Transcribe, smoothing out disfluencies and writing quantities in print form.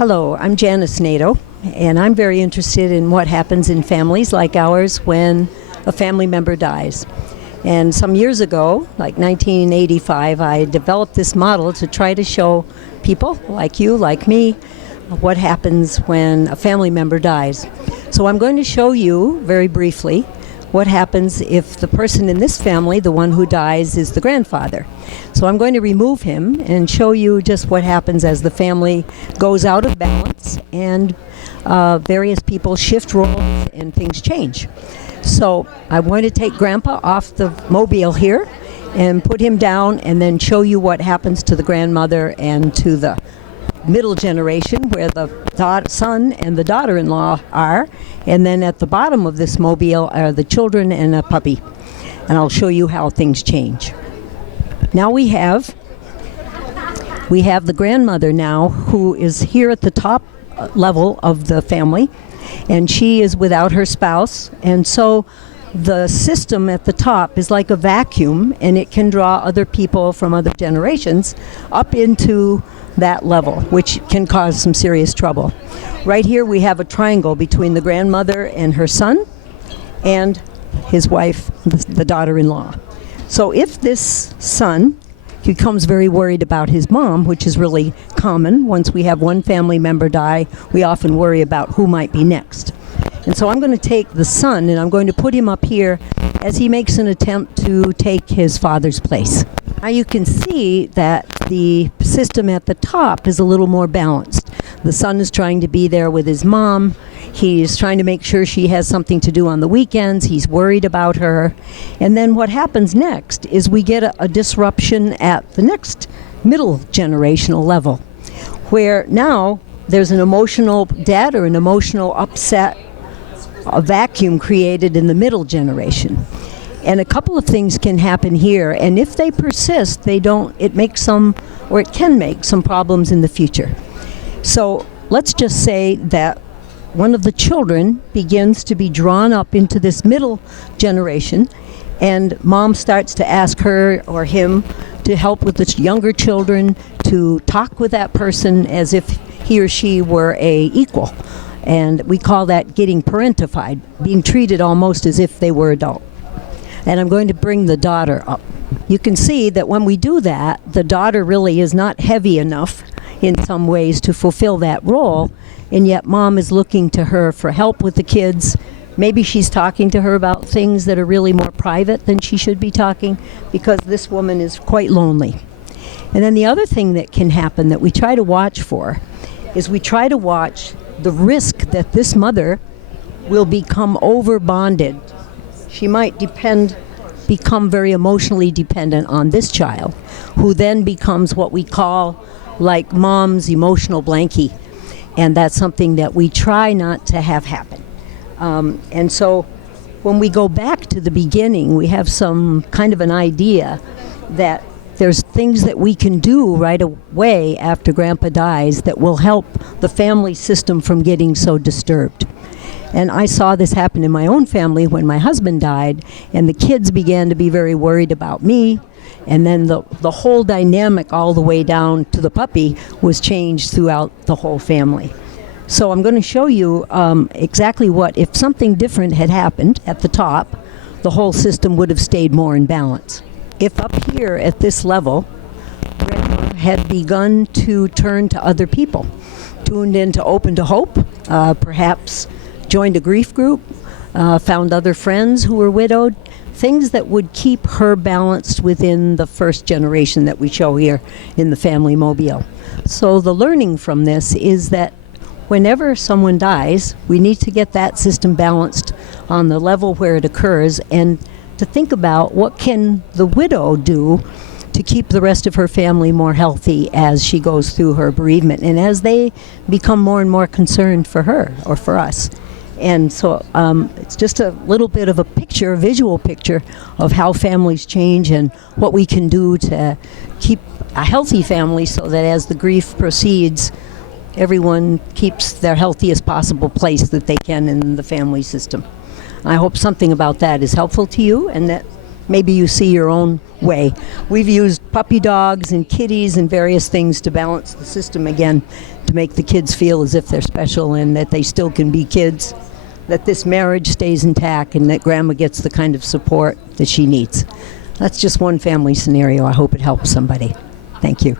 Hello, I'm Janice Nadeau, and I'm very interested in what happens in families like ours when a family member dies. And some years ago, like 1985, I developed this model to try to show people like you, like me, what happens when a family member dies. So I'm going to show you very briefly what happens if the person in this family, the one who dies, is the grandfather. So I'm going to remove him and show you just what happens as the family goes out of balance and various people shift roles and things change. So I'm going to take Grandpa off the mobile here and put him down and then show you what happens to the grandmother and to the middle generation where the son and the daughter-in-law are, and then at the bottom of this mobile are the children and a puppy, and I'll show you how things change. Now we have the grandmother now, who is here at the top level of the family, and she is without her spouse, and so the system at the top is like a vacuum, and it can draw other people from other generations up into that level, which can cause some serious trouble. Right here we have a triangle between the grandmother and her son and his wife, the daughter-in-law. So if this son becomes very worried about his mom, which is really common, once we have one family member die, we often worry about who might be next. And so I'm going to take the son and I'm going to put him up here as he makes an attempt to take his father's place. Now you can see that the system at the top is a little more balanced. The son is trying to be there with his mom. He's trying to make sure she has something to do on the weekends. He's worried about her. And then what happens next is we get a disruption at the next middle generational level, where now there's an emotional debt or an emotional upset, a vacuum created in the middle generation. And a couple of things can happen here, and if they persist, it can make some problems in the future. So let's just say that one of the children begins to be drawn up into this middle generation, and mom starts to ask her or him to help with the younger children, to talk with that person as if he or she were a equal. And we call that getting parentified, being treated almost as if they were adult. And I'm going to bring the daughter up. You can see that when we do that, the daughter really is not heavy enough in some ways to fulfill that role, and yet mom is looking to her for help with the kids. Maybe she's talking to her about things that are really more private than she should be talking, because this woman is quite lonely. And then the other thing that can happen that we try to watch for is we try to watch the risk that this mother will become over-bonded. She might become very emotionally dependent on this child, who then becomes what we call like mom's emotional blankie. And that's something that we try not to have happen. And so when we go back to the beginning, we have some kind of an idea that there's things that we can do right away after Grandpa dies that will help the family system from getting so disturbed. And I saw this happen in my own family when my husband died, and the kids began to be very worried about me, and then the whole dynamic all the way down to the puppy was changed throughout the whole family. So I'm going to show you exactly what, if something different had happened at the top, the whole system would have stayed more in balance. If up here at this level, Grandma had begun to turn to other people, tuned into Open to Hope, perhaps joined a grief group, found other friends who were widowed, things that would keep her balanced within the first generation that we show here in the family mobile. So the learning from this is that whenever someone dies, we need to get that system balanced on the level where it occurs, and to think about what can the widow do to keep the rest of her family more healthy as she goes through her bereavement and as they become more and more concerned for her or for us. And so it's just a little bit of a picture, a visual picture of how families change and what we can do to keep a healthy family so that as the grief proceeds, everyone keeps their healthiest possible place that they can in the family system. I hope something about that is helpful to you and that maybe you see your own way. We've used puppy dogs and kitties and various things to balance the system again, to make the kids feel as if they're special and that they still can be kids, that this marriage stays intact, and that Grandma gets the kind of support that she needs. That's just one family scenario. I hope it helps somebody. Thank you.